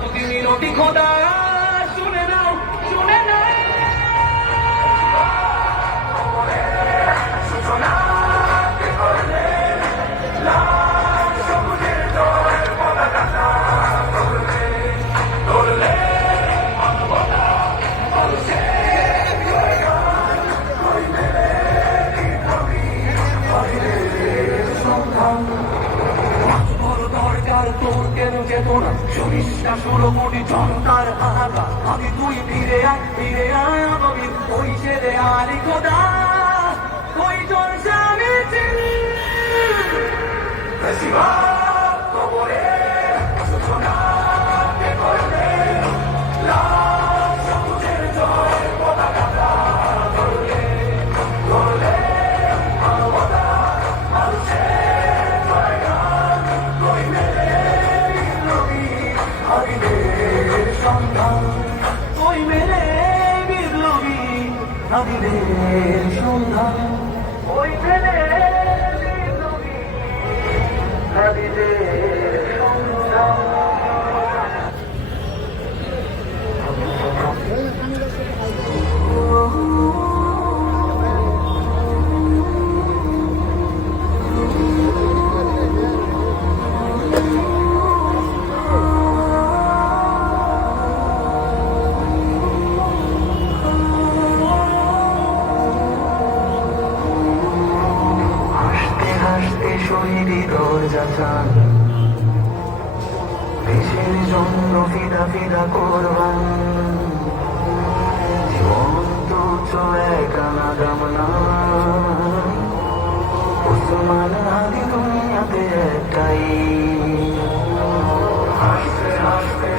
তুমি মিনতি খোদা শুনে নাও, শুনে নাও। তোর কেন চেতনা সরিষা 16 কোটি জনতার হাহাকার, আমি তুই ফিরে আয় আমি ওই ছেড়ে আলি খোদা, ওই তোর স্বামী কবরে সূচনা করলে লাল সবুজের জয় পতাকা ধরলে ধরলে মানবতা মানুষের জয়গান কই মেলে ওই মেরে বিপ্লবী আদিদের সন্ধান, ওই মেরে বিপ্লবী আদিদের সন্ধান। শহীদি দরজা চান, দেশের জন্য ফিদা ফিদা করবান, জীবন তুচ্ছ একানা কামনা, ওসমান হাদি দুনিয়াতে একটাই, হাসতে হাসতে